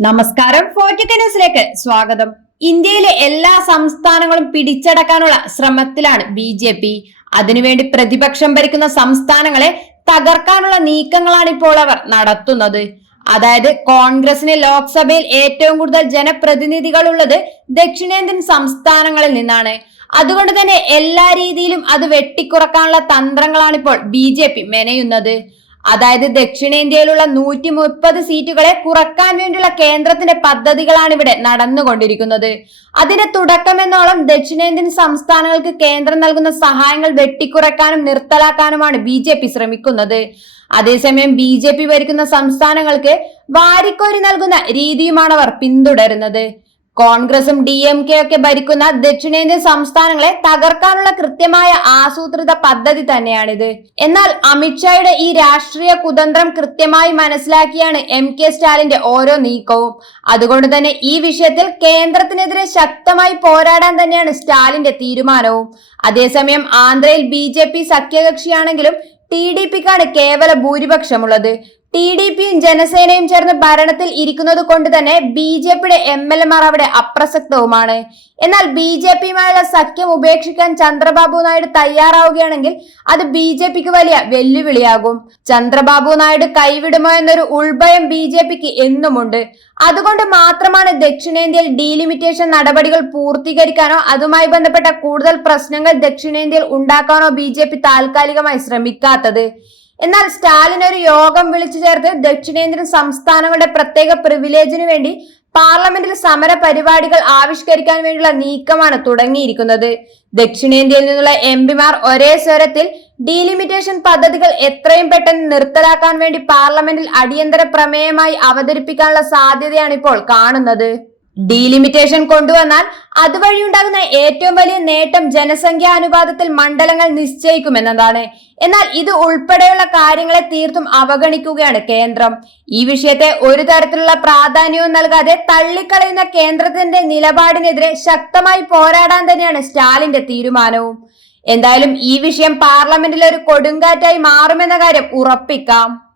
നമസ്കാരം. ഫോർട്ടിക്ക ന്യൂസിലേക്ക് സ്വാഗതം. ഇന്ത്യയിലെ എല്ലാ സംസ്ഥാനങ്ങളും പിടിച്ചടക്കാനുള്ള ശ്രമത്തിലാണ് ബി ജെ പി. അതിനുവേണ്ടി പ്രതിപക്ഷം ഭരിക്കുന്ന സംസ്ഥാനങ്ങളെ തകർക്കാനുള്ള നീക്കങ്ങളാണ് ഇപ്പോൾ അവർ നടത്തുന്നത്. അതായത് കോൺഗ്രസിന് ലോക്സഭയിൽ ഏറ്റവും കൂടുതൽ ജനപ്രതിനിധികൾ ഉള്ളത് ദക്ഷിണേന്ത്യൻ സംസ്ഥാനങ്ങളിൽ നിന്നാണ്. അതുകൊണ്ട് തന്നെ എല്ലാ രീതിയിലും അത് വെട്ടിക്കുറക്കാനുള്ള തന്ത്രങ്ങളാണ് ഇപ്പോൾ ബി മെനയുന്നത്. അതായത് ദക്ഷിണേന്ത്യയിലുള്ള നൂറ്റി മുപ്പത് സീറ്റുകളെ കുറയ്ക്കാൻ വേണ്ടിയുള്ള കേന്ദ്രത്തിന്റെ പദ്ധതികളാണ് ഇവിടെ നടന്നുകൊണ്ടിരിക്കുന്നത്. അതിന്റെ തുടക്കമെന്നോളം ദക്ഷിണേന്ത്യൻ സംസ്ഥാനങ്ങൾക്ക് കേന്ദ്രം നൽകുന്ന സഹായങ്ങൾ വെട്ടിക്കുറക്കാനും നിർത്തലാക്കാനുമാണ് ബി ജെ പി ശ്രമിക്കുന്നത്. അതേസമയം ബി ജെ പി ഭരിക്കുന്ന സംസ്ഥാനങ്ങൾക്ക് വാരിക്കോരി നൽകുന്ന രീതിയുമാണ് അവർ പിന്തുടരുന്നത്. കോൺഗ്രസും ഡി എം കെ ഒക്കെ ഭരിക്കുന്ന ദക്ഷിണേന്ത്യൻ സംസ്ഥാനങ്ങളെ തകർക്കാനുള്ള കൃത്യമായ ആസൂത്രിത പദ്ധതി തന്നെയാണിത്. എന്നാൽ അമിത്ഷായുടെ ഈ രാഷ്ട്രീയ കുതന്ത്രം കൃത്യമായി മനസ്സിലാക്കിയാണ് എം കെ സ്റ്റാലിന്റെ ഓരോ നീക്കവും. അതുകൊണ്ട് തന്നെ ഈ വിഷയത്തിൽ കേന്ദ്രത്തിനെതിരെ ശക്തമായി പോരാടാൻ തന്നെയാണ് സ്റ്റാലിന്റെ തീരുമാനവും. അതേസമയം ആന്ധ്രയിൽ ബി ജെ പി സഖ്യകക്ഷിയാണെങ്കിലും ടി ഡി പിക്കാണ് കേവല ഭൂരിപക്ഷമുള്ളത്. ടി ഡി പിയും ജനസേനയും ചേർന്ന് ഭരണത്തിൽ ഇരിക്കുന്നത് കൊണ്ട് തന്നെ ബി ജെ പിയുടെ എം എൽ എമാർ അവിടെ അപ്രസക്തവുമാണ്. എന്നാൽ ബി ജെ പിയുമായുള്ള സഖ്യം ഉപേക്ഷിക്കാൻ ചന്ദ്രബാബു നായിഡു തയ്യാറാവുകയാണെങ്കിൽ അത് ബി ജെ പിക്ക് വലിയ വെല്ലുവിളിയാകും. ചന്ദ്രബാബു നായിഡു കൈവിടുമോ എന്നൊരു ഉൾഭയം ബി ജെ പിക്ക് എന്നുമുണ്ട്. അതുകൊണ്ട് മാത്രമാണ് ദക്ഷിണേന്ത്യയിൽ ഡീലിമിറ്റേഷൻ നടപടികൾ പൂർത്തീകരിക്കാനോ അതുമായി ബന്ധപ്പെട്ട കൂടുതൽ പ്രശ്നങ്ങൾ ദക്ഷിണേന്ത്യയിൽ ഉണ്ടാക്കാനോ ബി താൽക്കാലികമായി ശ്രമിക്കാത്തത്. എന്നാൽ സ്റ്റാലിൻ ഒരു യോഗം വിളിച്ചു ചേർത്ത് ദക്ഷിണേന്ത്യൻ സംസ്ഥാനങ്ങളുടെ പ്രത്യേക പ്രിവിലേജിനു വേണ്ടി പാർലമെന്റിൽ സമര പരിപാടികൾ ആവിഷ്കരിക്കാൻ വേണ്ടിയുള്ള നീക്കമാണ് തുടങ്ങിയിരിക്കുന്നത്. ദക്ഷിണേന്ത്യയിൽ നിന്നുള്ള എം പിമാർ ഒരേ സ്വരത്തിൽ ഡീലിമിറ്റേഷൻ പദ്ധതികൾ എത്രയും പെട്ടെന്ന് നിർത്തലാക്കാൻ വേണ്ടി പാർലമെന്റിൽ അടിയന്തര പ്രമേയമായി അവതരിപ്പിക്കാനുള്ള സാധ്യതയാണ് ഇപ്പോൾ കാണുന്നത്. ഡീലിമിറ്റേഷൻ കൊണ്ടുവന്നാൽ അതുവഴി ഉണ്ടാകുന്ന ഏറ്റവും വലിയ നേട്ടം ജനസംഖ്യാ അനുപാതത്തിൽ മണ്ഡലങ്ങൾ നിശ്ചയിക്കുമെന്നതാണ്. എന്നാൽ ഇത് ഉൾപ്പെടെയുള്ള കാര്യങ്ങളെ തീർത്തും അവഗണിക്കുകയാണ് കേന്ദ്രം. ഈ വിഷയത്തെ ഒരു തരത്തിലുള്ള പ്രാധാന്യവും നൽകാതെ തള്ളിക്കളയുന്ന കേന്ദ്രത്തിന്റെ നിലപാടിനെതിരെ ശക്തമായി പോരാടാൻ തന്നെയാണ് സ്റ്റാലിന്റെ തീരുമാനവും. എന്തായാലും ഈ വിഷയം പാർലമെന്റിൽ ഒരു കൊടുങ്കാറ്റായി മാറുമെന്ന കാര്യം ഉറപ്പിക്കാം.